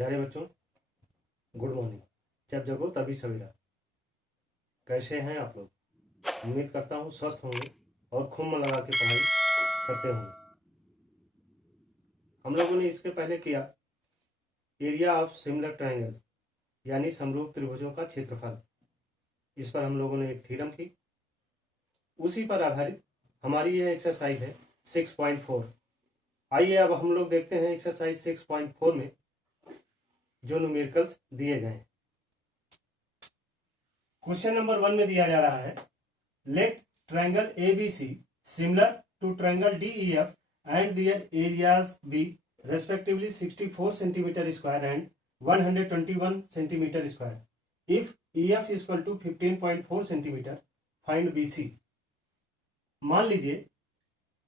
प्यारे बच्चों, good morning. जब जगो तभी सवेरा। कैसे हैं आप लोग? उम्मीद करता हूँ स्वस्थ होंगे और खूब मन लगा के पढ़ाई करते होंगे। हम लोगों ने इसके पहले किया एरिया ऑफ सिमिलर ट्रायंगल, यानी समरूप त्रिभुजों का क्षेत्रफल। इस पर हम लोगों ने एक थ्योरम की। उसी पर आधारित हमारी यह एक्सरसाइज है 6.4। आइए अब हम लोग देखते हैं एक्सरसाइज 6.4 में जो न्यूमेरिकल्स दिए गए हैं। क्वेश्चन नंबर 1 में दिया जा रहा है, let triangle ABC similar to triangle DEF and their areas be respectively 64 centimeter square and 121 centimeter square. If EF is equal to 15.4 centimeter, find BC. मान लीजिए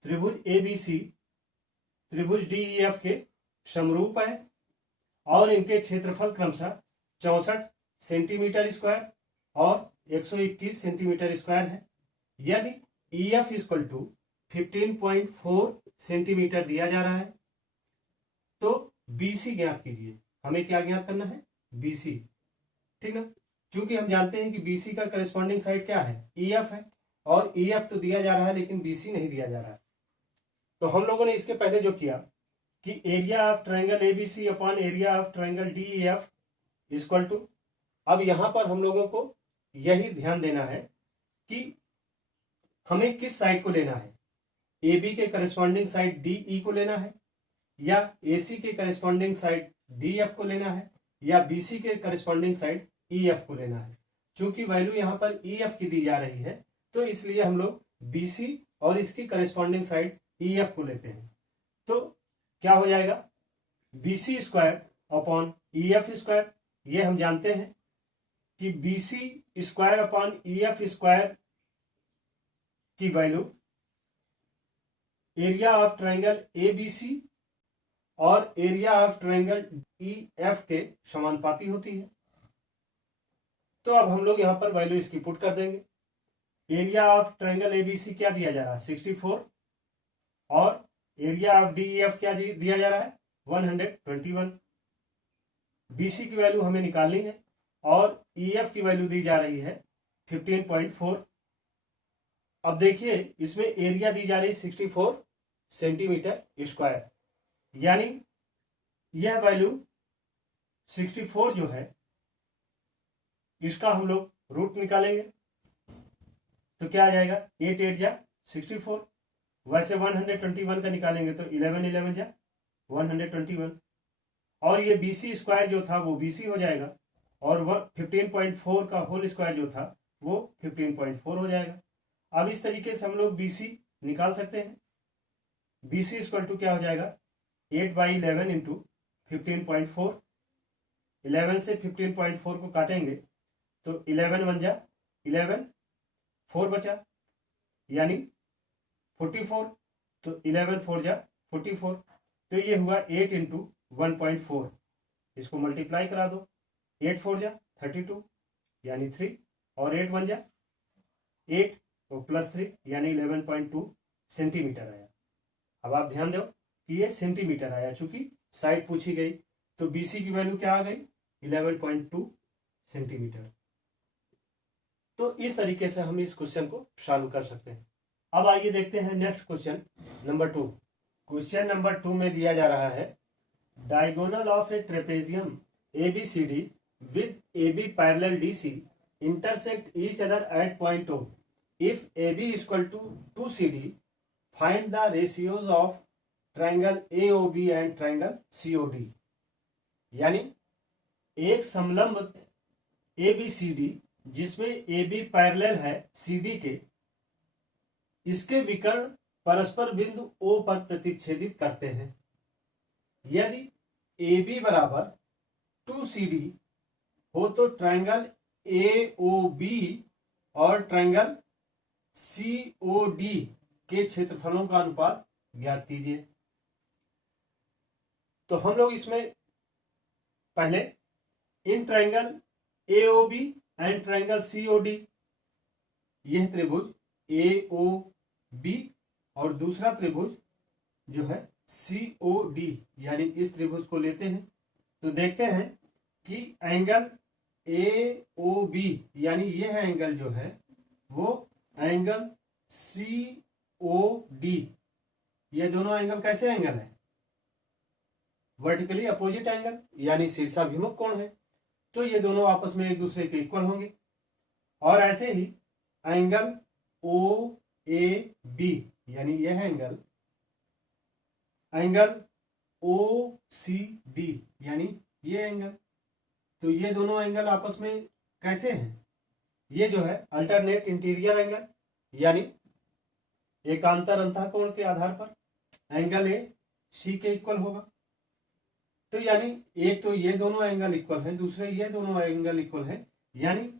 त्रिभुज ABC त्रिभुज DEF के समरूप है और इनके क्षेत्रफल क्रमशः 64 सेंटीमीटर स्क्वायर और 121 सेंटीमीटर स्क्वायर है। यदि EF इक्वल टू 15.4 सेंटीमीटर दिया जा रहा है तो BC ज्ञात कीजिए। हमें क्या ज्ञात करना है? BC, ठीक ना। क्योंकि हम जानते हैं कि BC का करस्पॉन्डिंग साइड क्या है? EF है, और EF तो दिया जा रहा है लेकिन BC नहीं दिया जा रहा है। तो हम लोगों ने इसके पहले जो किया कि area of triangle ABC upon area of triangle DEF equal to, अब यहां पर हम लोगों को यही ध्यान देना है कि हमें किस साइड को लेना है। AB के करस्पॉन्डिंग साइड DE को लेना है, या AC के करस्पॉन्डिंग साइड DF को लेना है, या BC के करस्पॉन्डिंग साइड EF को लेना है। चूंकि वैल्यू यहां पर EF की दी जा रही है तो इसलिए हम लोग BC और इसकी करस्पॉन्डिंग साइड EF को लेते हैं। तो क्या हो जाएगा? BC square upon EF square. ये हम जानते हैं कि BC square upon EF square की value area of triangle ABC और एरिया ऑफ ट्रायंगल EF के समानुपाती होती है। तो अब हम लोग यहां पर वैल्यू इसकी पुट कर देंगे। एरिया ऑफ ट्रायंगल ABC क्या दिया जा रहा है? 64, और एरिया ऑफ DEF क्या दिया जा रहा है? 121। BC की वैल्यू हमें निकालनी है और EF की वैल्यू दी जा रही है 15.4। अब देखिए इसमें एरिया दी जा रही है 64 सेंटीमीटर स्क्वायर, यानी यह वैल्यू 64 जो है इसका हम लोग रूट निकालेंगे तो क्या आ जाएगा? 8 8 जा 64। वैसे 121 का निकालेंगे तो 11 11 जा 121, और ये BC स्क्वायर जो था वो BC हो जाएगा, और 15.4 का होल स्क्वायर जो था वो 15.4 हो जाएगा। अब इस तरीके से हम लोग BC निकाल सकते हैं। BC इक्वल टू क्या हो जाएगा? 8/11 इंटू 15.4। 11 से 15.4 को काटेंगे तो 11 1 जा 11, 4 बचा यानी 44, तो 11 4 जा 44। तो ये हुआ 8 इंटू 1.4। इसको मल्टीप्लाई करा दो। 8 4 जा 32 यानी 3, और 8 1 जा 8 और प्लस 3 यानी 11.2 सेंटीमीटर आया। अब आप ध्यान दो कि ये सेंटीमीटर आया, चूंकि साइड पूछी गई तो BC की वैल्यू क्या आ गई? 11.2 सेंटीमीटर। तो इस तरीके से हम इस क्वेश्चन को सॉल्व कर सकते हैं। अब आइए देखते हैं next question number 2। Question number 2 में दिया जा रहा है, diagonal of A trapezium ABCD with AB parallel DC intersect each other at point O. If AB is equal to 2CD, find the ratios of triangle AOB and triangle COD. यानी एक समलंब ABCD जिसमें AB parallel है CD के, इसके विकर्ण परस्पर बिंदु O पर प्रतिच्छेदित करते हैं। यदि AB बराबर 2CD हो तो ट्रायंगल AOB और ट्रायंगल COD के क्षेत्रफलों का अनुपात ज्ञात कीजिए। तो हम लोग इसमें पहले in triangle AOB and triangle COD, यह त्रिभुज AOB और दूसरा त्रिभुज जो है COD, यानी इस त्रिभुज को लेते हैं तो देखते हैं कि एंगल ए ओ बी यानी ये है एंगल जो है वो एंगल सी ओ डी, ये दोनों एंगल कैसे एंगल है? वर्टिकली अपोजिट एंगल यानी शीर्षाभिमुख कोण है। तो ये दोनों आपस में एक दूसरे के इक्वल होंगे। और ऐसे ही एंगल ओ ए बी यानी यह है एंगल ओ सी डी यानी ये एंगल, तो ये दोनों एंगल आपस में कैसे हैं? ये जो है अल्टरनेट इंटीरियर एंगल यानी एकांतर अंतःकोण के आधार पर एंगल ए सी के इक्वल होगा। तो यानी एक तो ये दोनों एंगल इक्वल है, दूसरे ये दोनों एंगल इक्वल है, यानी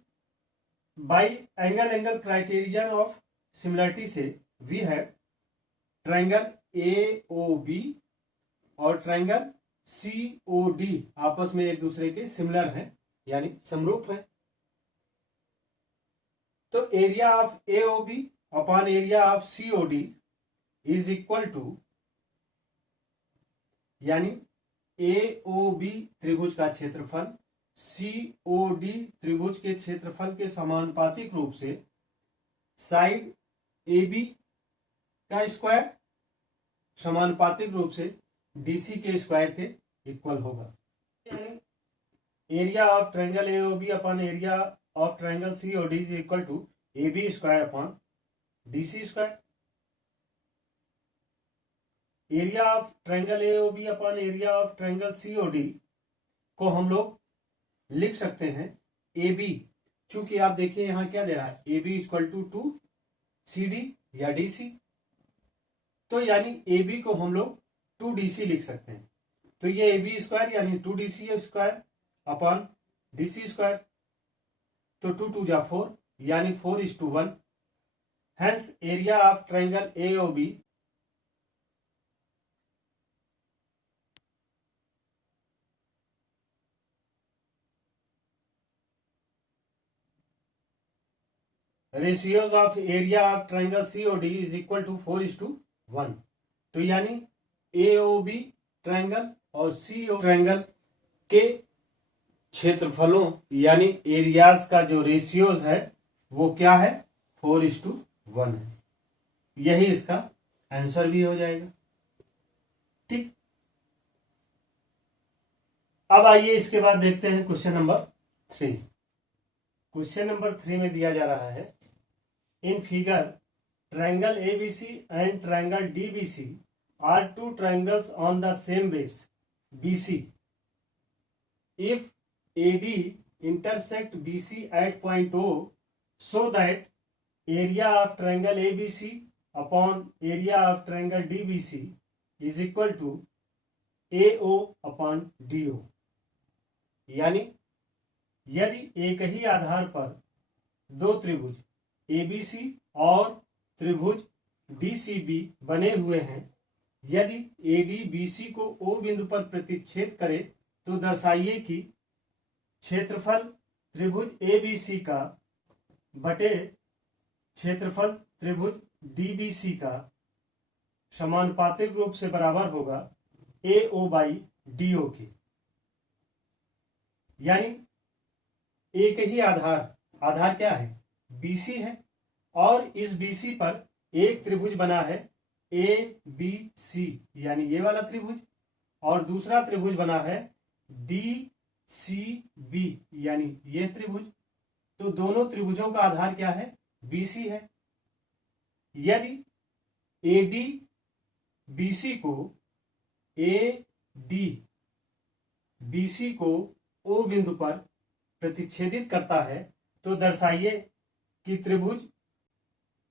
by angle criterion of similarity से we have triangle A O B और ट्रायंगल सी ओ डी आपस में एक दूसरे के सिमिलर हैं यानी समरूप हैं। तो area of A O B upon area of C O D is equal to, यानी ए ओ बी त्रिभुज का क्षेत्रफल सी ओ डी त्रिभुज के क्षेत्रफल के समानुपातिक रूप से साइड ए बी का स्क्वायर समानुपातिक रूप से डीसी के स्क्वायर के इक्वल होगा। यानी area of triangle A O B upon area of triangle C O D is equal to A B square upon DC square. Area of triangle A O B upon area of triangle C O D को हम लोग लिख सकते हैं A B, चूंकि आप देखिए यहां क्या दे रहा है, A B equal to C D या डी सी, तो यानी ए बी को हम लोग 2DC लिख सकते हैं। तो ये ए बी स्क्वायर यानी 2DC square upon DC square, तो 2 2 जा 4 यानी 4:1। Hence area of triangle A O B ratios of area of triangle C O D is equal to 4:1। तो यानी ए ओ बी ट्रायंगल और सी ओ ट्रायंगल के क्षेत्रफलों यानी एरियाज का जो रेशियोज है वो क्या है, 4:1 है। यही इसका आंसर भी हो जाएगा। ठीक, अब आइए इसके बाद देखते हैं क्वेश्चन नंबर 3। क्वेश्चन नंबर 3 में दिया जा रहा है, in figure triangle ABC and triangle DBC are two triangles on the same base BC. If AD intersect BC at point O, so that area of triangle ABC upon area of triangle DBC is equal to AO upon DO। यानी यदि एक ही आधार पर दो त्रिभुज ABC और त्रिभुज DCB बने हुए हैं, यदि AD BC को O बिंदु पर प्रतिच्छेद करे तो दर्शाइए कि क्षेत्रफल त्रिभुज ABC का बटे क्षेत्रफल त्रिभुज DBC का समानुपातिक रूप से बराबर होगा AO बाई DO के। यानी एक ही आधार क्या है, BC है, और इस BC पर एक त्रिभुज बना है ABC यानी ये वाला त्रिभुज, और दूसरा त्रिभुज बना है DCB यानी ये त्रिभुज। तो दोनों त्रिभुजों का आधार क्या है, BC है। यदि AD BC को O बिंदु पर प्रतिच्छेदित करता है तो दर्शाइए कि त्रिभुज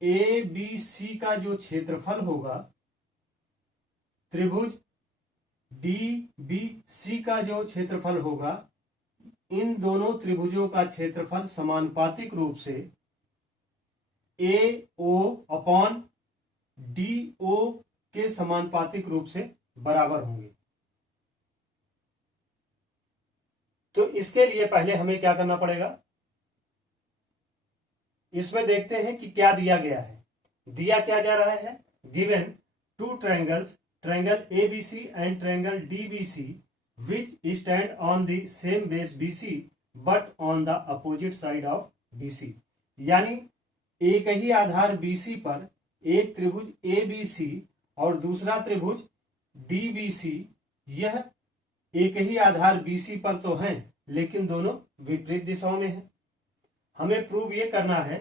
ABC का जो क्षेत्रफल होगा त्रिभुज DBC का जो क्षेत्रफल होगा, इन दोनों त्रिभुजों का क्षेत्रफल समानुपातिक रूप से AO अपॉन DO के समानुपातिक रूप से बराबर होंगे। तो इसके लिए पहले हमें क्या करना पड़ेगा, इसमें देखते हैं कि क्या दिया गया है। दिया क्या जा रहा है, given to triangles triangle ABC and triangle DBC which stand on the same base BC but on the opposite side of BC। यानी एक ही आधार BC पर एक त्रिभुज ABC और दूसरा त्रिभुज DBC, यह एक ही आधार BC पर तो हैं लेकिन दोनों विपरीत दिशाओं में हैं। हमें प्रूव ये करना है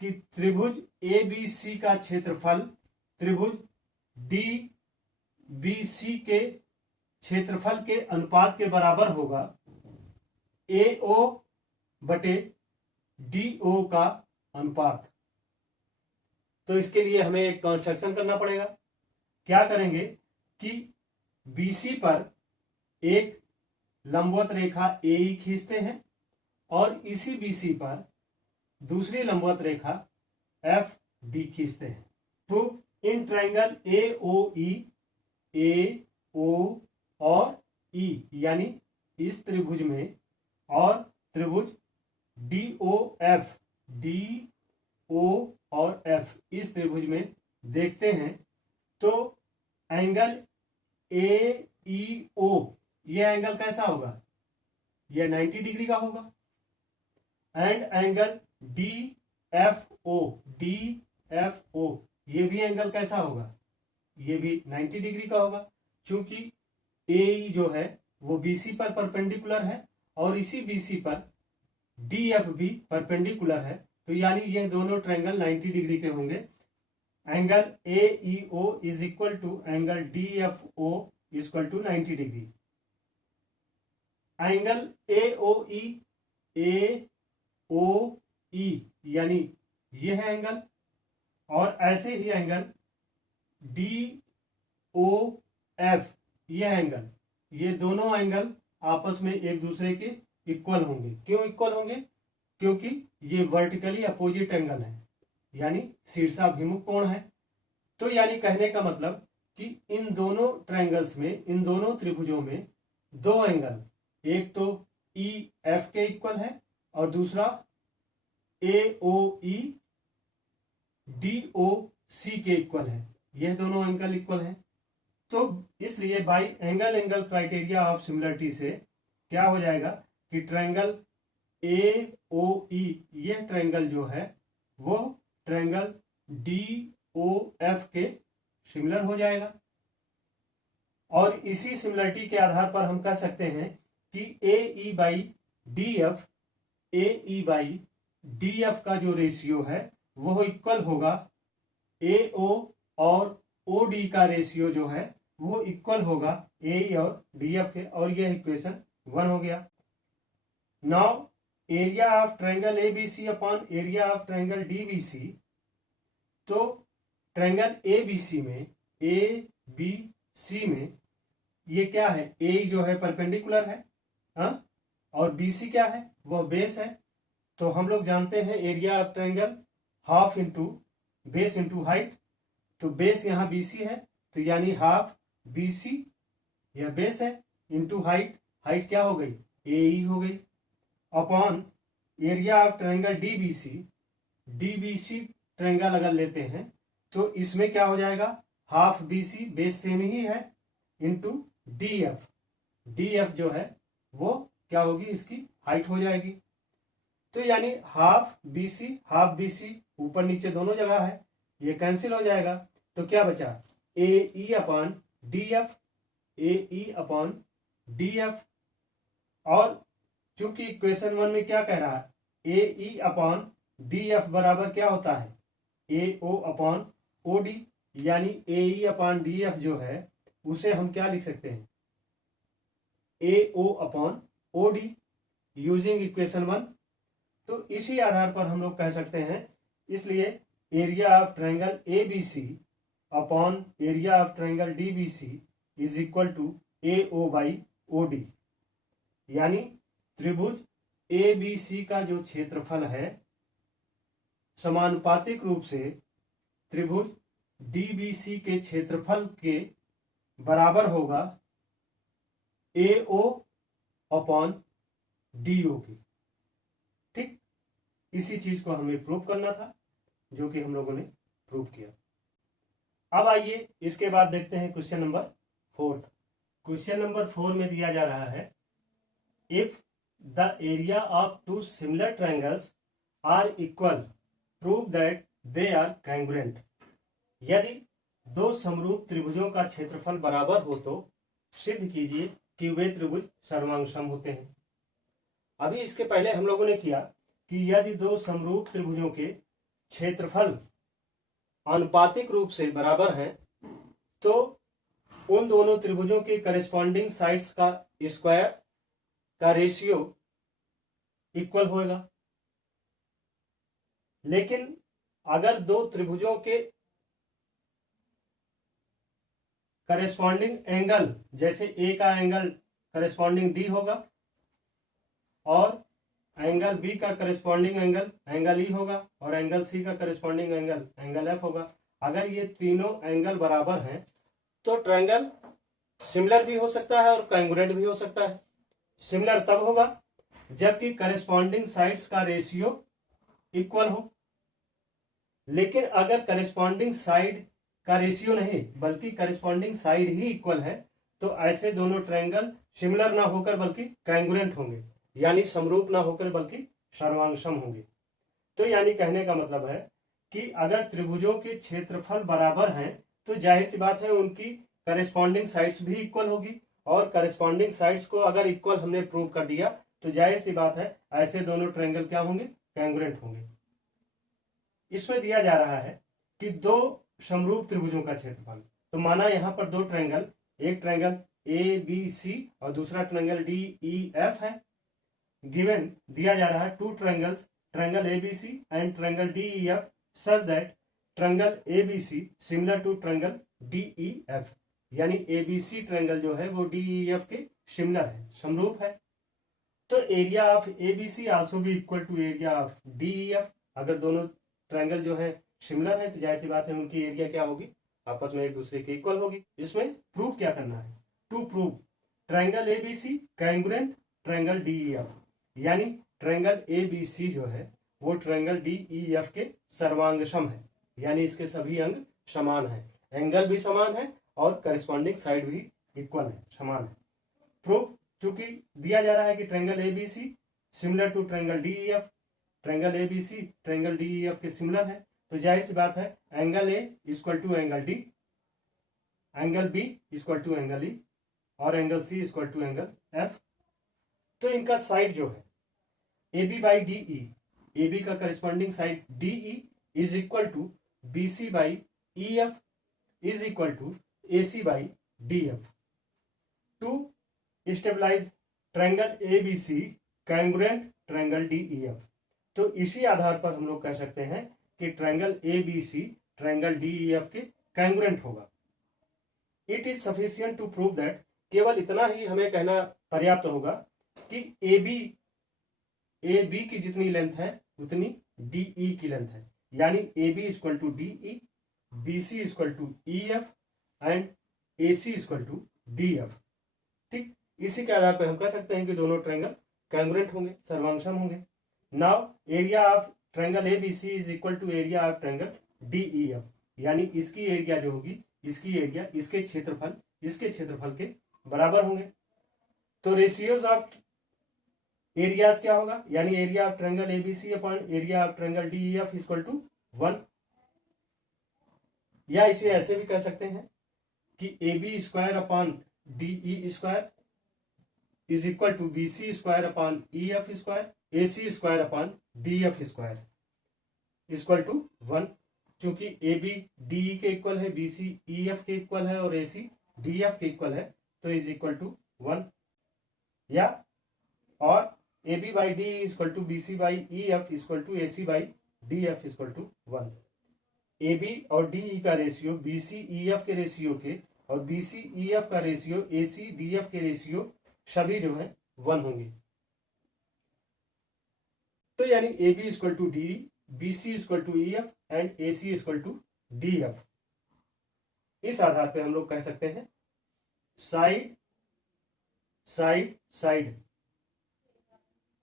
कि त्रिभुज ABC का क्षेत्रफल त्रिभुज DBC के क्षेत्रफल के अनुपात के बराबर होगा AO बटे DO का अनुपात। तो इसके लिए हमें एक कंस्ट्रक्शन करना पड़ेगा। क्या करेंगे कि BC पर एक लंबवत रेखा AE खींचते हैं और इसी BC पर दूसरी लंबवत रेखा FD खींचते हैं। Proof in triangle AOE, AO और E, यानी इस त्रिभुज में और त्रिभुज DOF, DO और F इस त्रिभुज में देखते हैं तो एंगल AEO, यह एंगल कैसा होगा? यह 90 डिग्री का होगा। एंड एंगल DFO, DFO ये भी एंगल कैसा होगा? ये भी 90 डिग्री का होगा। चूंकि AE जो है वो BC पर परपेंडिकुलर है और इसी BC पर DF भी परपेंडिकुलर है, तो यानी ये दोनों ट्रायंगल 90 डिग्री के होंगे। Angle AEO is equal to angle DFO equal to 90 degree. Angle AOE, AOE यानी यह है एंगल, और ऐसे ही एंगल DOF यह एंगल, ये दोनों एंगल आपस में एक दूसरे के इक्वल होंगे। क्यों इक्वल होंगे? क्योंकि ये वर्टिकली अपोजिट एंगल है, यानी शीर्षाभिमुख कोण है। तो यानी कहने का मतलब कि इन दोनों ट्रायंगल्स में, इन दोनों त्रिभुजों में दो एंगल, एक तो EF के इक्वल है और दूसरा AOE DOC के इक्वल है। यह दोनों एंगल इक्वल हैं। तो इसलिए bye angle criteria of similarity से क्या हो जाएगा कि ट्रायंगल AOE, यह ट्रायंगल जो है वो ट्रायंगल DOF के सिमिलर हो जाएगा। और इसी सिमिलरिटी के आधार पर हम कह सकते हैं कि AE बाई DF का जो रेशियो है वो इक्वल होगा AO और OD का रेशियो जो है वो इक्वल होगा AE और DF के, और यह इक्वेशन 1 हो गया। Now area of triangle ABC upon area of triangle DBC। तो ट्रायंगल ABC में ये क्या है? A जो है परपेंडिकुलर है, हाँ, और BC क्या है? वह बेस है। तो हम लोग जानते हैं area of triangle half into base into height. तो बेस यहाँ BC है, तो यानी हाफ BC, यह बेस है, इंटू हाइट, हाइट क्या हो गई? AE हो गई, upon area of triangle DBC triangle अगर लेते हैं तो इसमें क्या हो जाएगा? हाफ BC, बेस सेम ही है, इंटू DF जो है वो क्या होगी? इसकी हाइट हो जाएगी। तो यानी हाफ BC ऊपर नीचे दोनों जगह है, ये कैंसिल हो जाएगा। तो क्या बचा? AE upon DF। और चूंकि इक्वेशन 1 में क्या कह रहा है? AE अपॉन DF बराबर क्या होता है? AO अपॉन OD, यानी AE अपॉन DF जो है उसे हम क्या लिख सकते हैं? AO upon OD using equation 1। तो इसी आधार पर हम लोग कह सकते हैं, इसलिए area of triangle ABC upon area of triangle DBC is equal to AO by OD। यानी त्रिभुज ABC का जो क्षेत्रफल है समानुपातिक रूप से त्रिभुज DBC के क्षेत्रफल के बराबर होगा AO अपॉन DO की। ठीक, इसी चीज को हमें प्रूव करना था, जो कि हम लोगों ने प्रूव किया। अब आइए इसके बाद देखते हैं क्वेश्चन नंबर 4। क्वेश्चन नंबर 4 में दिया जा रहा है, if the area of two similar triangles are equal prove that they are congruent. यदि दो समरूप त्रिभुजों का क्षेत्रफल बराबर हो तो सिद्ध कीजिए कि वे त्रिभुज सर्वांगसम होते हैं। अभी इसके पहले हम लोगों ने किया कि यदि दो समरूप त्रिभुजों के क्षेत्रफल आनुपातिक रूप से बराबर हैं तो उन दोनों त्रिभुजों के करेस्पॉन्डिंग साइड्स का स्क्वायर का रेशियो इक्वल होगा। लेकिन अगर दो त्रिभुजों के करेस्पॉन्डिंग एंगल, जैसे ए का एंगल करेस्पॉन्डिंग डी होगा और एंगल बी का करेस्पॉन्डिंग एंगल ई होगा और एंगल सी का करेस्पॉन्डिंग एंगल एफ होगा, अगर ये तीनों एंगल बराबर हैं तो ट्रायंगल सिमिलर भी हो सकता है और कांग्रुएंट भी हो सकता है। सिमिलर तब होगा जबकि करेस्पॉन्डिंग साइड्स का रेशियो इक्वल हो। लेकिन अगर करेस्पॉन्डिंग साइड का रेशियो नहीं बल्कि करेस्पॉन्डिंग साइड ही इक्वल है तो ऐसे दोनों ट्रायंगल सिमिलर ना होकर बल्कि कांग्रुएंट होंगे, यानी समरूप ना होकर बल्कि सर्वांगसम होंगे। तो यानी कहने का मतलब है कि अगर त्रिभुजों के क्षेत्रफल बराबर हैं तो जाहिर सी बात है उनकी करेस्पॉन्डिंग साइड्स भी इक्वल होगी, और करेस्पॉन्डिंग साइड्स को अगर इक्वल हमने प्रूव कर दिया तो जाहिर सी बात है ऐसे दोनों ट्रायंगल क्या होंगे, कांग्रुएंट होंगे। इसमें दिया जा रहा है कि दो समरूप त्रिभुजों का क्षेत्रफल, तो माना यहां पर दो ट्रायंगल, एक ट्रायंगल ए बी सी और दूसरा ट्रायंगल डी ई एफ है। गिवन दिया जा रहा है two triangles, triangle A B C and triangle D E F such that triangle A B C similar to triangle D E F, यानी A B C triangle जो है वो D E F के similar है, समरूप है। तो area of A B C also भी equal to area of D E F. अगर दोनों ट्रायंगल जो है सिमिलर है तो जाहिर सी बात है उनकी एरिया क्या होगी, आपस में एक दूसरे के इक्वल होगी। इसमें प्रूव क्या करना है, to prove triangle A B C congruent triangle D E F, यानी ट्रायंगल ए बी सी जो है वो ट्रायंगल डी ई एफ के सर्वांगसम है, यानी इसके सभी अंग समान है, एंगल भी समान है और करेस्पॉन्डिंग साइड भी इक्वल है, समान है। प्रूफ चूंकि दिया जा रहा है कि triangle A B C similar to triangle D E F, triangle A B C triangle D E F के सिमिलर है, तो जाहिर सी बात है angle A equal to angle D, angle B equal to angle E और angle C equal to angle F. तो इनका साइड जो है A B by D E, A B का corresponding side D E is equal to B C by E F is equal to A C by D F. To stabilise triangle A B C congruent triangle D E F, तो इसी आधार पर हम लोग कह सकते हैं कि triangle A B C triangle D E F के कांग्रुएंट होगा। It is sufficient to prove that, केवल इतना ही हमें कहना पर्याप्त होगा कि ए बी की जितनी लेंथ है उतनी डी ई की लेंथ है, यानी A B equal to D E, B C equal to E F and A C equal to D F. ठीक, इसी के आधार पर हम कह सकते हैं कि दोनों ट्रायंगल कांग्रुएंट होंगे, सर्वांगसम होंगे। Now area of triangle A B C is equal to area of triangle D E F, यानी इसकी एरिया जो होगी, इसकी एरिया इसके क्षेत्रफल के बराबर होंगे। तो रेशियोज ऑफ एरियाज क्या होगा, यानी area of triangle A B C upon area of triangle D E F equal to 1, या इसे ऐसे भी कह सकते हैं कि A B square upon D E square is equal to B C square upon E F square, A C square upon D F square equal to 1। चूंकि A B D E के इक्वल है, B C E F के equal है और A C D F के equal है, तो is equal to 1। या और A B by D equal to B C by E F equal to A C by D F equal to 1। A B और D E का ratio B C E F के ratio के और B C E F का ratio A C D F के ratio सभी जो है 1 होंगे। तो यानी A B equal to D, B C equal to E F and A C equal to D F. इस आधार पे हम लोग कह सकते हैं साइड साइड साइड,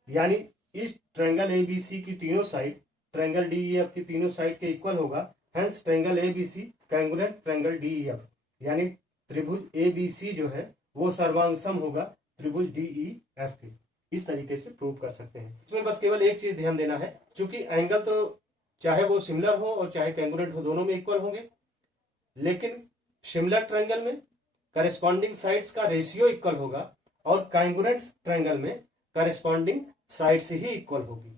यानी इस ट्रायंगल ए बी सी की तीनों side triangle D E F की तीनों साइड के इक्वल होगा, hence triangle A B C congruent triangle D E F, यानी त्रिभुज ए बी सी जो है वो सर्वांग सम होगा त्रिभुज DEF के। इस तरीके से प्रूव कर सकते हैं। इसमें बस केवल एक चीज ध्यान देना है, क्योंकि एंगल तो चाहे वो सिमिलर हो और चाहे कैंगुरेंट हो, दोनों में इक्वल होंगे, लेकिन सिमिलर ट्रायंगल में करेस्पॉन्डिंग साइड्स का रेशियो इक्वल होगा और कैंगुरेंट ट्रायंगल में करेस्पॉन्डिंग साइड्स ही इक्वल होगी।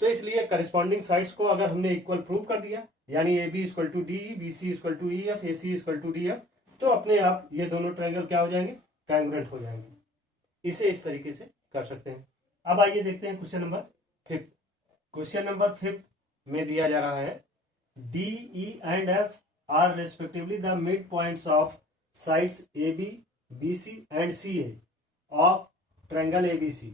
तो इसलिए करेस्पॉन्डिंग साइड्स को अगर हमने इक्वल प्रूव कर दिया, यानी AB equal to DE, BC equal to EF, AC equal to DF, तो अपने आप ये दोनों ट्रायंगल क्या हो जाएंगे, कैंगुरेंट हो जाएंगे। इसे इस तरीके से कर सकते हैं। अब आइए देखते हैं क्वेश्चन नंबर 5। क्वेश्चन नंबर 5 में दिया जा रहा है DE and F are respectively the mid points of sides AB, BC and CA of triangle ABC।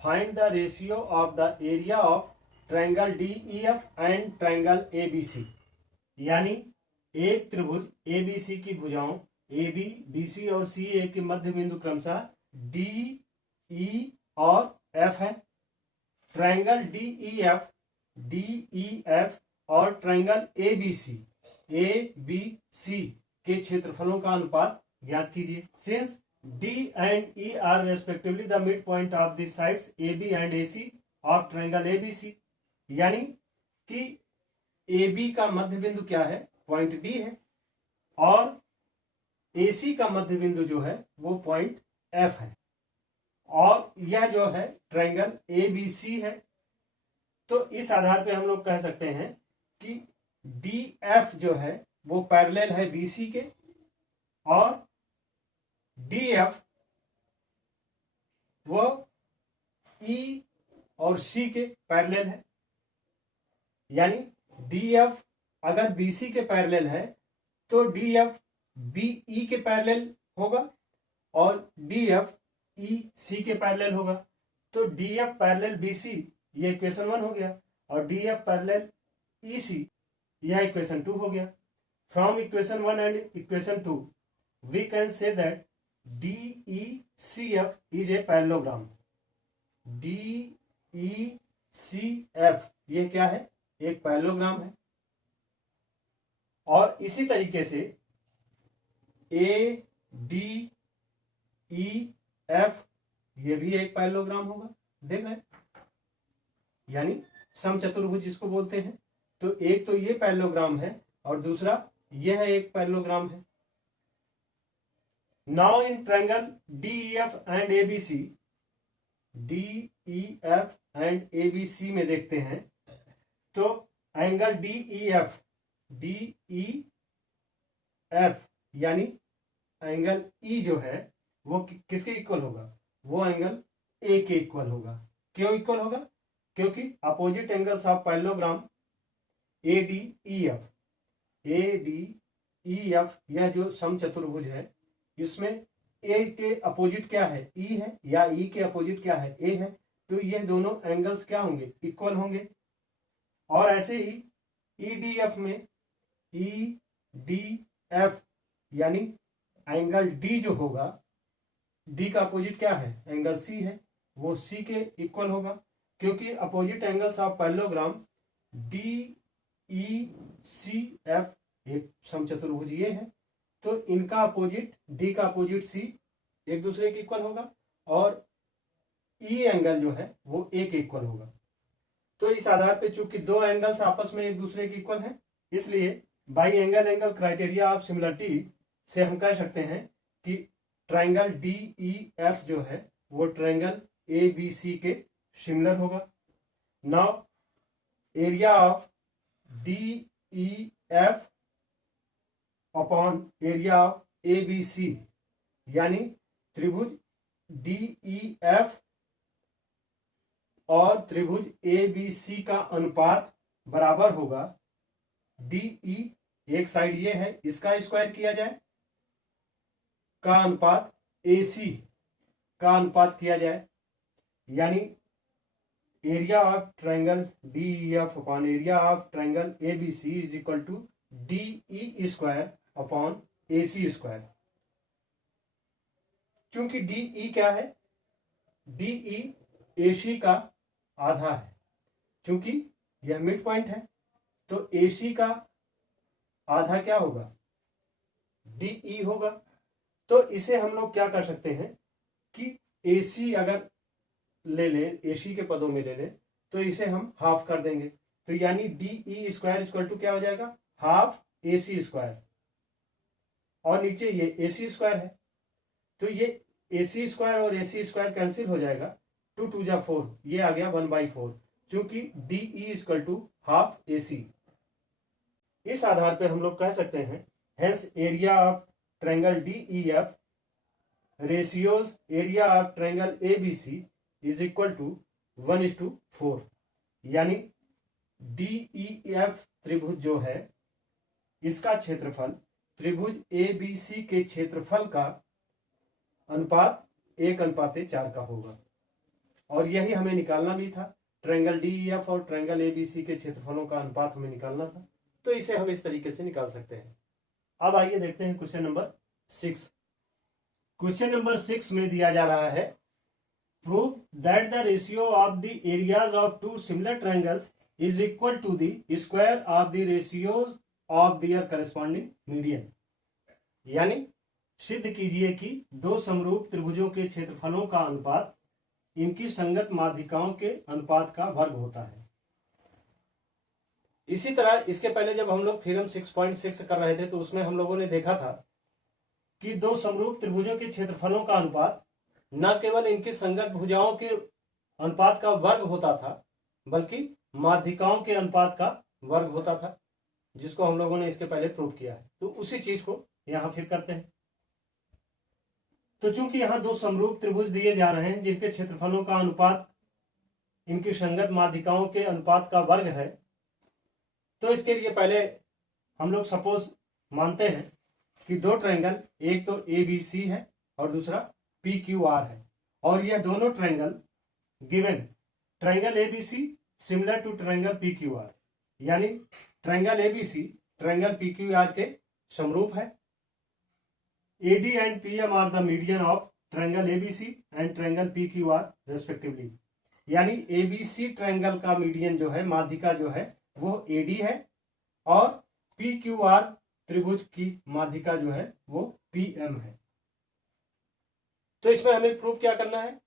Find the ratio of the area of triangle DEF and triangle ABC। यानी एक त्रिभुज ABC की भुजाओं AB, BC और CA के मध्य बिंदु क्रमशः DE और F है। ट्रायंगल DEF और ट्रायंगल ABC के क्षेत्रफलों का अनुपात ज्ञात कीजिए। Since D and E are respectively the midpoint of the sides AB and AC of triangle ABC। यानी कि AB का मध्य बिंदु क्या है, पॉइंट D है, और AC का मध्य बिंदु जो है वो पॉइंट F है, और यह जो है ट्रायंगल ABC है। तो इस आधार पे हम लोग कह सकते हैं कि DF जो है वो पैरेलल है BC के, और DF वो E और C के पैरेलल है। यानी DF अगर BC के पैरेलल है तो DF BE के पैरेलल होगा और DF EC के पैरेलल होगा। तो DF पैरेलल BC ये इक्वेशन 1 हो गया, और DF पैरेलल EC यह इक्वेशन 2 हो गया। From equation 1 and equation 2 we can say that DECF is a parallelogram। DECF ये क्या है, एक पैरेललोग्राम है। और इसी तरीके से ADEF ये भी एक पैरेललोग्राम होगा। देख रहे हैं, यानी समचतुर्भुज जिसको बोलते हैं। तो एक तो ये पैरेललोग्राम है और दूसरा यह एक पैरेललोग्राम है। Now in triangle DEF and ABC में देखते हैं तो एंगल DEF यानी एंगल E जो है वो किसके इक्वल होगा, वो एंगल A के इक्वल होगा। क्यों इक्वल होगा, क्योंकि opposite angles of parallelogram ADEF यह जो समचतुर्भुज है इसमें A के अपोजिट क्या है, E है, या E के अपोजिट क्या है, A है। तो यह दोनों एंगल्स क्या होंगे, इक्वल होंगे। और ऐसे ही EDF में EDF यानी एंगल D जो होगा, D का अपोजिट क्या है, एंगल C है, वो C के इक्वल होगा। क्योंकि opposite angles of parallelogram DECF एक समचतुर्भुज ये है, तो इनका अपोजिट D का अपोजिट C एक दूसरे के इक्वल होगा, और E एंगल जो है वो A के इक्वल होगा। तो इस आधार पे चूंकि दो एंगल्स आपस में एक दूसरे के इक्वल हैं, इसलिए by angle criteria of similarity से हम कह सकते हैं कि ट्रायंगल DEF जो है वो ट्रायंगल ABC के सिमिलर होगा। Now area of DEF upon area of ABC यानी त्रिभुज DEF और त्रिभुज ABC का अनुपात बराबर होगा DE, एक साइड ये है, इसका स्क्वायर किया जाए, का अनुपात AC का अनुपात किया जाए। यानी area of triangle DEF upon area of triangle ABC is equal to DE square upon AC square. चूंकि DE क्या है, DE AC का आधा है। चूंकि यह मिड पॉइंट है तो AC का आधा क्या होगा, DE होगा। तो इसे हम लोग क्या कर सकते हैं कि AC अगर ले लें, AC के पदों में ले लें, तो इसे हम हाफ कर देंगे। तो यानी DE स्क्वायर इक्वल टू क्या हो जाएगा, हाफ AC स्क्वायर, और नीचे ये AC स्क्वायर है, तो ये AC स्क्वायर और AC स्क्वायर कैंसिल हो जाएगा, 2 2 जा 4, ये आ गया 1/4, क्योंकि DE equal to half AC। इस आधार पे हम लोग कह सकते हैं hence area of triangle DEF ratios area of triangle ABC is equal to 1:4, यानी DEF त्रिभुज जो है इसका क्षेत्रफल त्रिभुज ABC के क्षेत्रफल का अनुपात 1:4 का होगा, और यही हमें निकालना भी था। ट्रायंगल DEF और ट्रायंगल ABC के क्षेत्रफलों का अनुपात हमें निकालना था, तो इसे हम इस तरीके से निकाल सकते हैं। अब आइए देखते हैं क्वेश्चन नंबर 6। क्वेश्चन नंबर 6 में दिया जा रहा है prove that the ratio of the areas of two similar triangles is equal to the square of the ratios of their corresponding median, यानी सिद्ध कीजिए कि दो समरूप त्रिभुजों के क्षेत्रफलों का अनुपात इनकी संगत माध्यिकाओं के अनुपात का वर्ग होता है। इसी तरह इसके पहले जब हम लोग थ्योरम 6.6 कर रहे थे तो उसमें हम लोगों ने देखा था कि दो समरूप त्रिभुजों के क्षेत्रफलों का अनुपात न केवल इनकी संगत भुजाओं के अनुपात का वर्ग होता था, बल्कि माध्यिकाओं के अनुपात का वर्ग होता था, जिसको हम लोगों ने इसके पहले प्रूव किया है। तो उसी चीज को यहां फिर करते हैं। तो चूंकि यहां दो समरूप त्रिभुज दिए जा रहे हैं जिनके क्षेत्रफलों का अनुपात इनकी संगत माध्यिकाओं के अनुपात का वर्ग है, तो इसके लिए पहले हम लोग सपोज मानते हैं कि दो ट्रायंगल, एक तो ABC है और दूसरा PQR है, और यह दोनों triangle given triangle ABC similar to triangle PQR, यानी ट्रायंगल ABC ट्रायंगल PQR के समरूप है। AD and PM are the median of triangle ABC and triangle PQR respectively, यानी ABC ट्रायंगल का मीडियन जो है, माध्यिका जो है वो AD है, और PQR त्रिभुज की माध्यिका जो है वो PM है। तो इसमें हमें प्रूव क्या करना है,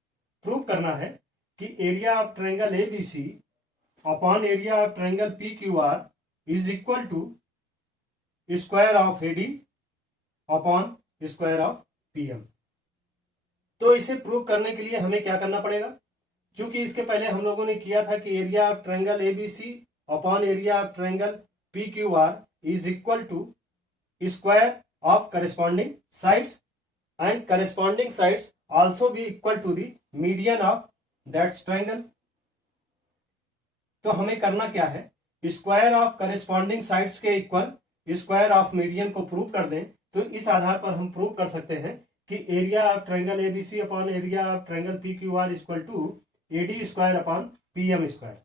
प्रूव करना है कि area of triangle ABC upon area of triangle PQR is equal to square of AD upon square of PM। तो इसे प्रूव करने के लिए हमें क्या करना पड़ेगा, क्योंकि इसके पहले हम लोगों ने किया था कि area of triangle ABC upon area of triangle PQR is equal to square of corresponding sides and corresponding sides also be equal to the median of that triangle. तो हमें करना क्या है, स्क्वायर ऑफ करस्पॉन्डिंग साइड्स के equal square of median को prove कर दें। तो इस आधार पर हम प्रूव कर सकते हैं कि area of triangle ABC upon area of triangle PQR equal to AD square upon PM square.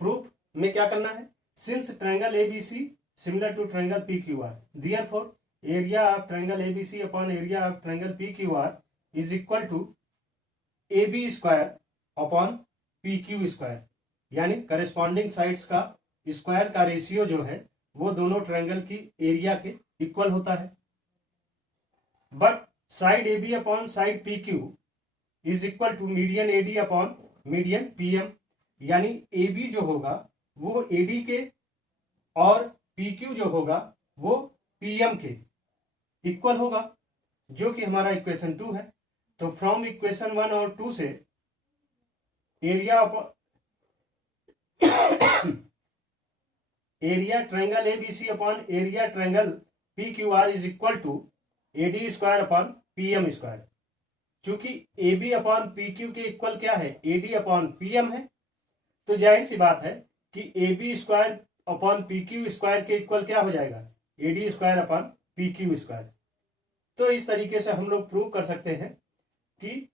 Proof में क्या करना है, since triangle ABC similar to triangle PQR, therefore area of triangle ABC upon area of triangle PQR is equal to AB square upon PQ square, यानी corresponding sides का square का ratio जो है वो दोनों ट्रायंगल की एरिया के equal होता है। But side AB upon side PQ is equal to median AD upon median PM, यानी AB जो होगा वो AD के और PQ जो होगा वो PM के इक्वल होगा, जो कि हमारा इक्वेशन 2 है। तो फ्रॉम इक्वेशन 1 और 2 से area area triangle ABC upon area triangle PQR is equal to AD square upon PM square. चूंकि AB अपॉन PQ के इक्वल क्या है, AD अपॉन PM है, तो जाहिर सी बात है कि AB square upon PQ square के इक्वल क्या हो जाएगा, AD square upon PQ square. तो इस तरीके से हम लोग प्रूव कर सकते हैं कि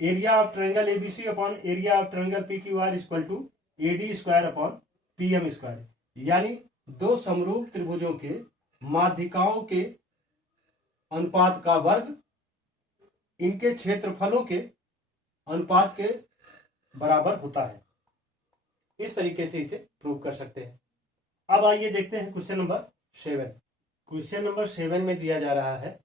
area of triangle ABC upon area of triangle PQR equal to AD square upon PM square, यानी दो समरूप त्रिभुजों के माध्यिकाओं के अनुपात का वर्ग इनके क्षेत्रफलों के अनुपात के बराबर होता है। इस तरीके से इसे प्रूव कर सकते हैं। अब आइए देखते हैं क्वेश्चन नंबर 7। क्वेश्चन नंबर 7 में दिया जा रहा है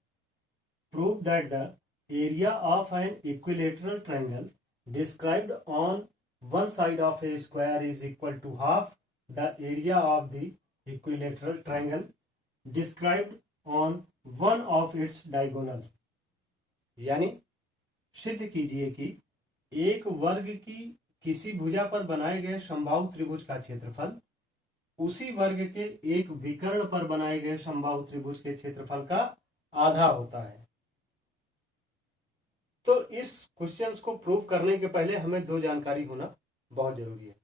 prove that the area of an equilateral triangle described on one side of a square is equal to half the area of the equilateral triangle described on one of its diagonal। यानी सिद्ध कीजिए कि एक वर्ग की किसी भुजा पर बनाए गए समबाहु त्रिभुज का क्षेत्रफल उसी वर्ग के एक विकर्ण पर बनाए गए समबाहु त्रिभुज के क्षेत्रफल का आधा होता है। तो इस क्वेश्चन को प्रूव करने के पहले हमें दो जानकारी होना बहुत जरूरी है।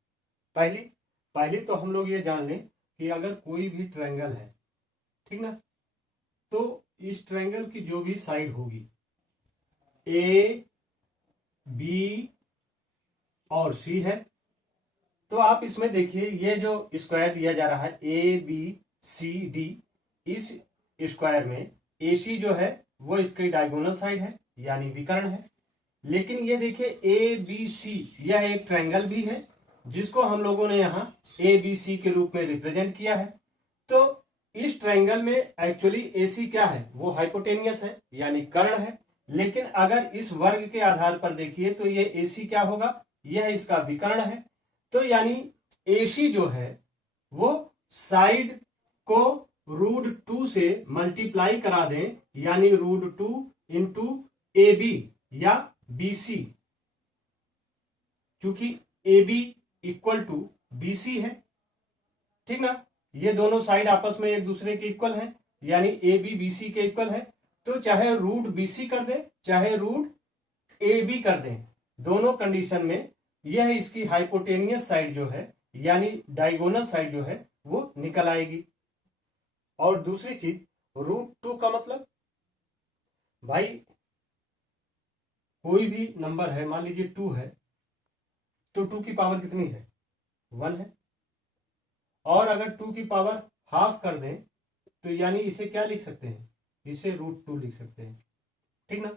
पहली तो हम लोग ये जान लें कि अगर कोई भी ट्रायंगल है, ठीक ना, तो इस ट्रायंगल की जो भी साइड होगी ए, बी और सी है, तो आप इसमें देखिए ये जो स्क्वायर दिया जा रहा है ए बी सी डी, इस स्क्वायर में ए सी जो है वो इसकी डायगोनल साइड है यानी विकर्ण है। लेकिन ये देखिए ए बी सी यह एक ट्रायंगल भी है जिसको हम लोगों ने यहाँ ए बी सी के रूप में रिप्रेजेंट किया है। तो इस ट्रायंगल में एक्चुअली ए सी क्या है, वो हाइपोटेनियस है यानी कर्ण है। लेकिन अगर इस वर्ग के आधार पर देखिए तो ये ए सी क्या होगा, यह इसका विकर्ण है। तो यानी ए सी जो है वो साइड को √2 से मल्टीप्लाई करा दें यानी √2 इंटू ए बी या बी सी, क्योंकि A B equal to B C है, ठीक ना। ये दोनों साइड आपस में एक दूसरे के इक्वल है यानी ए बी बी सी के इक्वल है। तो चाहे रूट बी सी कर दें चाहे रूट ए बी कर दें, दोनों कंडीशन में यह इसकी हाइपोटेनियस साइड जो है यानी डायगोनल साइड जो है वो निकल आएगी। और दूसरी चीज √2 का मतलब, भाई कोई भी नंबर है, मान लीजिए 2 है, तो 2 की पावर कितनी है, 1 है। और अगर 2 की पावर हाफ कर दें तो यानी इसे क्या लिख सकते हैं, इसे √2 लिख सकते हैं, ठीक ना।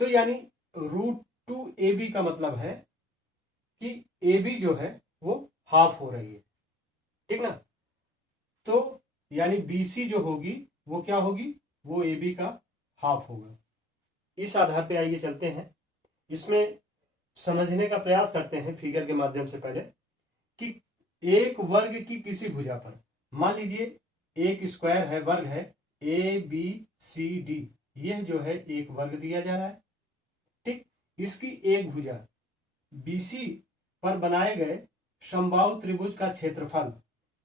तो यानी √2 ए बी का मतलब है कि ए बी जो है वो हाफ हो रही है, ठीक ना। तो यानी बी सी जो होगी वो क्या होगी, वो ए बी का हाफ होगा। इस आधार पे आइए चलते हैं, इसमें समझने का प्रयास करते हैं फिगर के माध्यम से पहले कि एक वर्ग की किसी भुजा पर, मान लीजिए एक स्क्वायर है, वर्ग है ए बी सी डी, यह जो है एक वर्ग दिया जा रहा है, ठीक। इसकी एक भुजा बी सी पर बनाए गए समबाहु त्रिभुज का क्षेत्रफल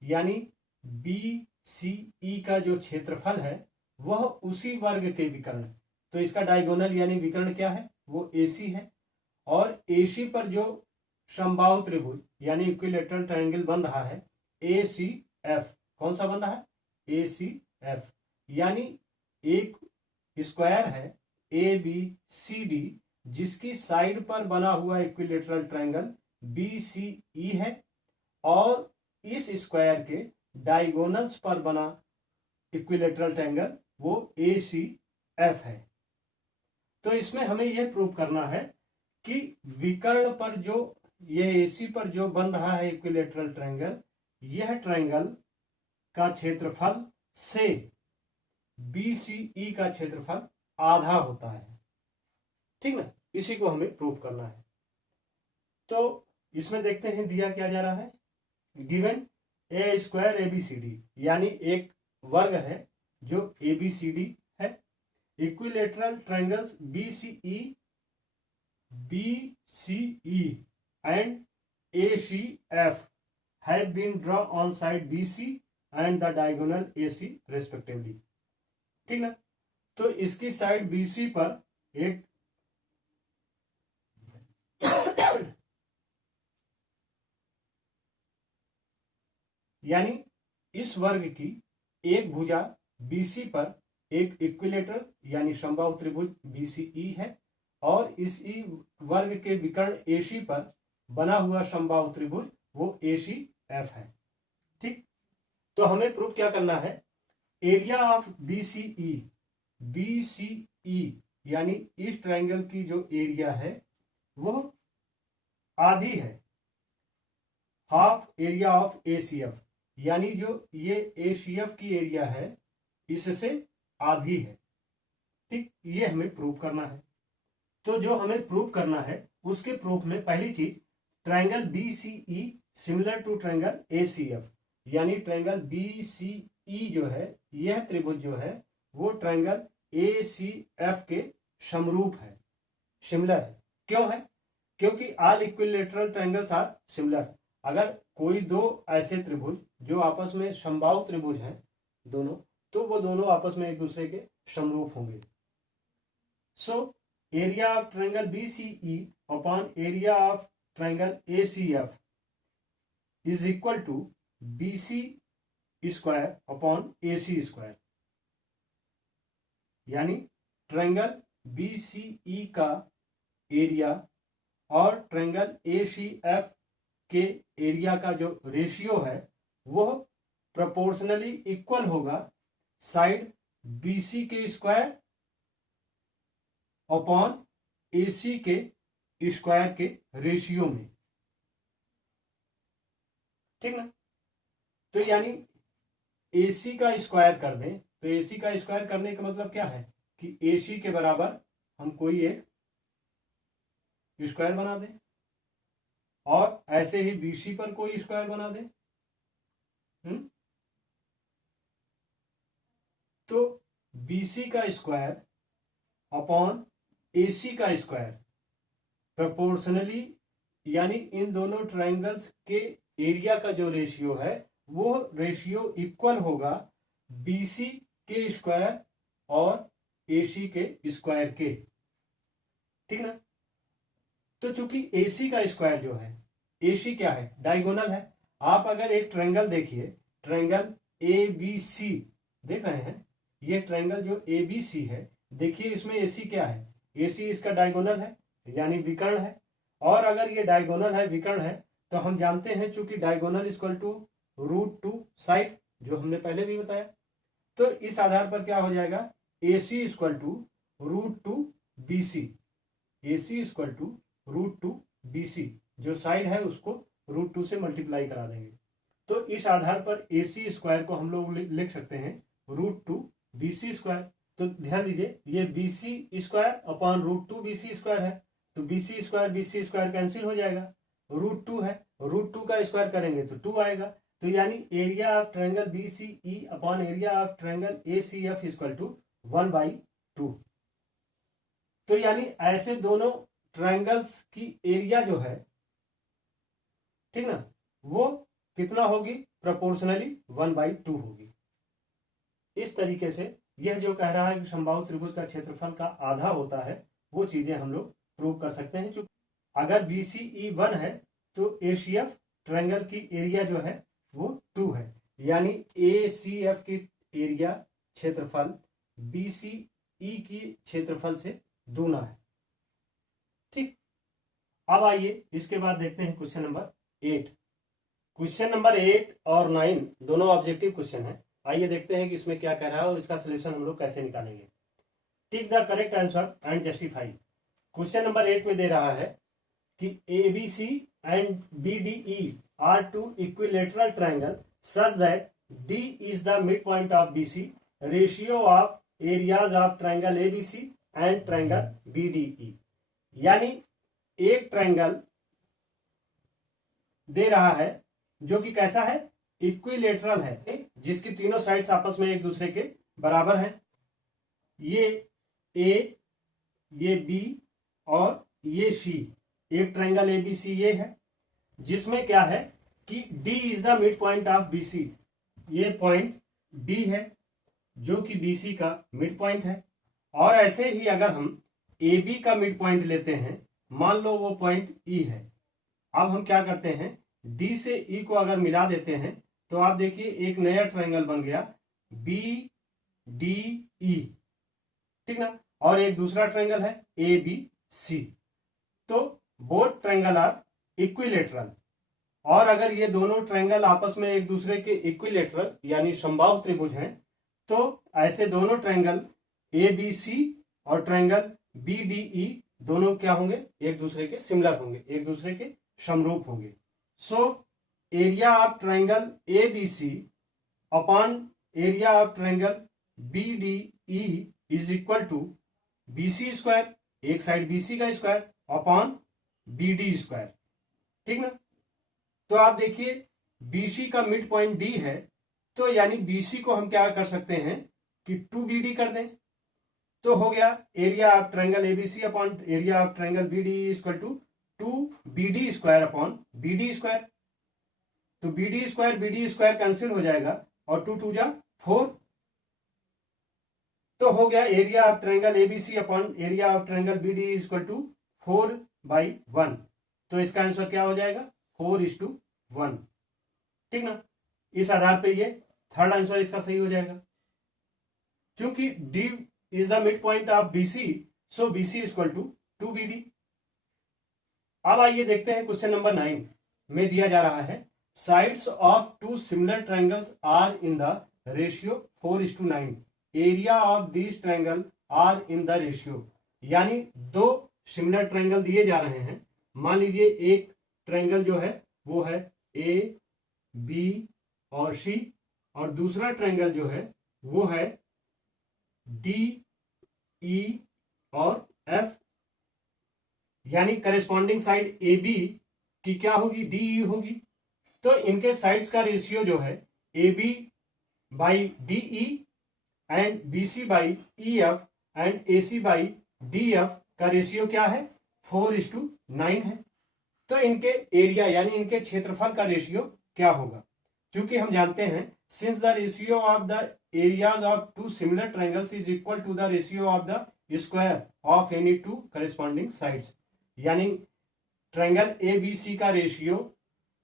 यानी बी सी ई का जो क्षेत्रफल है वह उसी वर्ग के विकर्ण, तो इसका डायगोनल यानी विकर्ण क्या है, वो ए सी है। और ए सी पर जो समबाहु त्रिभुज यानी इक्विलेटरल ट्रायंगल बन रहा है ए सी एफ, कौन सा बन रहा है, ए सी एफ, यानी एक स्क्वायर है ए बी सी डी जिसकी साइड पर बना हुआ इक्विलेटरल ट्रायंगल बी सी ई है और इस स्क्वायर के डायगोनल्स पर बना इक्विलेटरल ट्रायंगल वो ए सी एफ है। तो इसमें हमें यह प्रूव करना है कि विकर्ण पर जो यह एसी पर जो बन रहा है इक्विलेटरल ट्रायंगल, यह ट्रायंगल का क्षेत्रफल से बीसीई का क्षेत्रफल आधा होता है, ठीक ना। इसी को हमें प्रूव करना है। तो इसमें देखते हैं दिया क्या जा रहा है, given a square A B C D, यानी एक वर्ग है जो ए बी सी डी है। Equilateral triangles BCE and ACF have been drawn on side BC and the diagonal AC respectively, ठीक ना। तो इसकी साइड BC पर एक यानी इस वर्ग की एक भुजा BC पर एक इक्विलेटरल यानी समबाहु त्रिभुज BCE है और इसी वर्ग के विकर्ण AC पर बना हुआ समबाहु त्रिभुज वो ACF है, ठीक। तो हमें प्रूफ क्या करना है, एरिया ऑफ BCE यानी इस ट्रायंगल की जो एरिया है वो आधी है हाफ एरिया ऑफ ACF, यानी जो ये ACF की एरिया है इससे आधी है। ठीक, ये हमें प्रूव करना है। तो जो हमें प्रूव करना है उसके प्रूफ में पहली चीज, triangle BCE similar to triangle ACF, यानी ट्रायंगल BCE जो है, यह त्रिभुज जो है वो ट्रायंगल ACF के समरूप है, सिमिलर है। क्यों है? क्योंकि all equilateral triangles are similar. अगर कोई दो ऐसे त्रिभुज जो आपस में समबाहु त्रिभुज हैं दोनों, तो वो दोनों आपस में एक दूसरे के समरूप होंगे। So area of triangle BCE upon area of triangle ACF is equal to BC square upon AC square, यानी ट्रायंगल BCE का एरिया और ट्रायंगल ACF के एरिया का जो रेशियो है वो प्रोपोर्शनली इक्वल होगा साइड BC के स्क्वायर अपॉन AC के स्क्वायर के रेशियो में, ठीक ना। तो यानी AC का स्क्वायर कर दें, तो AC का स्क्वायर करने का मतलब क्या है कि AC के बराबर हम कोई एक स्क्वायर बना दें, और ऐसे ही BC पर कोई स्क्वायर बना दें। तो BC का स्क्वायर अपॉन AC का स्क्वायर प्रोपोर्शनली, यानी इन दोनों ट्रायंगल्स के एरिया का जो रेशियो है वो रेशियो इक्वल होगा BC के स्क्वायर और AC के स्क्वायर के, ठीक ना। तो चूंकि AC का स्क्वायर जो है, AC क्या है? डायगोनल है। आप अगर एक ट्रायंगल देखिए, ट्रायंगल ABC देख रहे हैं, ये ट्रायंगल जो ABC है, देखिए इसमें AC क्या है? AC इसका डायगोनल है, यानी विकर्ण है। और अगर ये डायगोनल है, विकर्ण है, तो हम जानते हैं चूंकि डायगोनल इक्वल टू √2 साइड, जो हमने पहले भी बताया। तो इस आधार पर क्या हो जाएगा? AC equal to √2 BC, AC equal to √2 BC, जो साइड है उसको √2 से मल्टीप्लाई करा देंगे। तो इस आधार पर AC स्क्वायर को हम लोग लिख सकते हैं √2 BC स्क्वायर। तो ध्यान दीजिए, ये BC square upon √2 BC square है, तो BC स्क्वायर कैंसिल हो जाएगा, √2 है, √2 का स्क्वायर करेंगे तो 2 आएगा। तो यानी area of triangle BCE upon area of triangle ACF equal to 1/2। तो यानी ऐसे दोनों ट्रायंगल्स की एरिया जो है, ठीक ना, वो कितना होगी? प्रोपोर्शनली 1/2 होगी। इस तरीके से यह जो कह रहा है कि समबाहु त्रिभुज का क्षेत्रफल का आधा होता है, वो चीजें हम लोग प्रूव कर सकते हैं। अगर BCE 1 है तो ACF ट्रायंगल की एरिया जो है वो 2 है, यानी ACF की एरिया क्षेत्रफल BCE की क्षेत्रफल से दूना है, ठीक। अब आइए इसके बाद देखते हैं क्वेश्चन नंबर 8। क्वेश्चन नंबर 8 और 9 दोनों ऑब्जेक्टिव क्वेश्चन है। आइए देखते हैं कि इसमें क्या कह रहा है और इसका सोल्यूशन हम लोग कैसे निकालेंगे। Tick the correct answer and justify. Question number 8 में दे रहा है कि ABC and BDE are two equilateral triangle such that D is the midpoint of BC, ratio of areas of triangle ABC and triangle BDE। यानी एक triangle दे रहा है जो कि कैसा है? इक्विलेटरल है, जिसकी तीनों साइड्स आपस में एक दूसरे के बराबर हैं। ये A, ये B और ये C, एक ट्रायंगल ABC ये है, जिसमें क्या है कि D is the mid point of BC। ये पॉइंट D है जो कि BC का मिड पॉइंट है। और ऐसे ही अगर हम AB का मिड पॉइंट लेते हैं, मान लो वो पॉइंट E है। अब हम क्या करते हैं, D से E को अगर मिला देते हैं तो आप देखिए एक नया ट्रायंगल बन गया BDE, ठीक ना। और एक दूसरा ट्रायंगल है ABC। तो बोथ ट्रायंगल आर इक्विलेटरल। और अगर ये दोनों ट्रायंगल आपस में एक दूसरे के इक्विलेटरल यानी समबाहु त्रिभुज हैं, तो ऐसे दोनों ट्रायंगल ABC और ट्रायंगल BDE दोनों क्या होंगे? एक दूसरे के सिमिलर होंगे, एक दूसरे के समरूप होंगे। So area of triangle ABC upon area of triangle BDE is equal to BC square, एक साइड BC का स्क्वायर अपॉन BD स्क्वायर, ठीक ना। तो आप देखिए BC का मिड पॉइंट D है, तो यानी BC को हम क्या कर सकते हैं कि 2BD कर दें, तो हो गया area of triangle ABC upon area of triangle BD equal to 2BD square upon BD square. तो BD स्क्वायर कैंसिल हो जाएगा और 2 2 जा 4, तो हो गया area of triangle ABC upon area of triangle BD equal to 4/1। तो इसका आंसर क्या हो जाएगा 4:1, ठीक ना। इस आधार पे ये थर्ड आंसर इसका सही हो जाएगा। क्योंकि D is the mid point of BC, so BC equal to 2BD। अब आइए देखते हैं क्वेश्चन नंबर 9 में दिया जा रहा है sides of two similar triangles are in the ratio 4:9, area of this triangle are in the ratio. यानी दो सिमिलर ट्रायंगल दिए जा रहे हैं। मान लीजिए एक ट्रायंगल जो है वो है AB और C, और दूसरा ट्रायंगल जो है वो है DE और F। यानी करेस्पॉन्डिंग साइड AB की क्या होगी DE होगी। तो इनके साइड्स का रेशियो जो है AB by DE and BC by EF and AC by DF का रेशियो क्या है 4:9 है। तो इनके एरिया यानी इनके क्षेत्रफल का रेशियो क्या होगा। क्योंकि हम जानते हैं since the ratio of the areas of two similar triangles is equal to the ratio of the square of any two corresponding sides. यानी ट्रायंगल ABC का रेशियो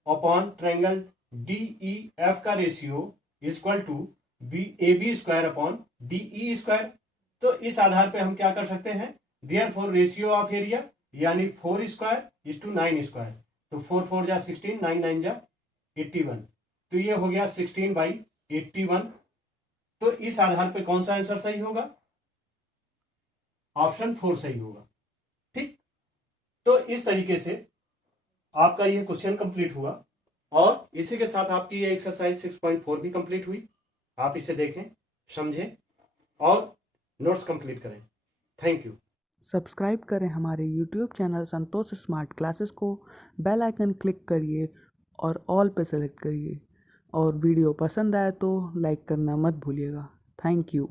अपॉन ट्रायंगल DEF का ratio equal to AB square upon DE square. तो इस आधार पे हम क्या कर सकते हैं, देयरफॉर रेशियो ऑफ एरिया यानी 4:9 स्क्वायर। तो 4 4 जा 16, 9 9 जा 81, तो ये हो गया 16/81। तो इस आधार पे कौन सा आंसर सही होगा, ऑप्शन 4 सही होगा, ठीक। तो इस तरीके से आपका ये क्वेश्चन कंप्लीट हुआ और इसी के साथ आपकी ये एक्सरसाइज 6.4 भी कंप्लीट हुई। आप इसे देखें, समझें और नोट्स कंप्लीट करें। Thank you. सब्सक्राइब करें हमारे YouTube चैनल संतोष स्मार्ट क्लासेस को, बेल आइकन क्लिक करिए और ऑल पे सेलेक्ट करिए, और वीडियो पसंद आए तो लाइक करना मत भूलिएगा। Thank you.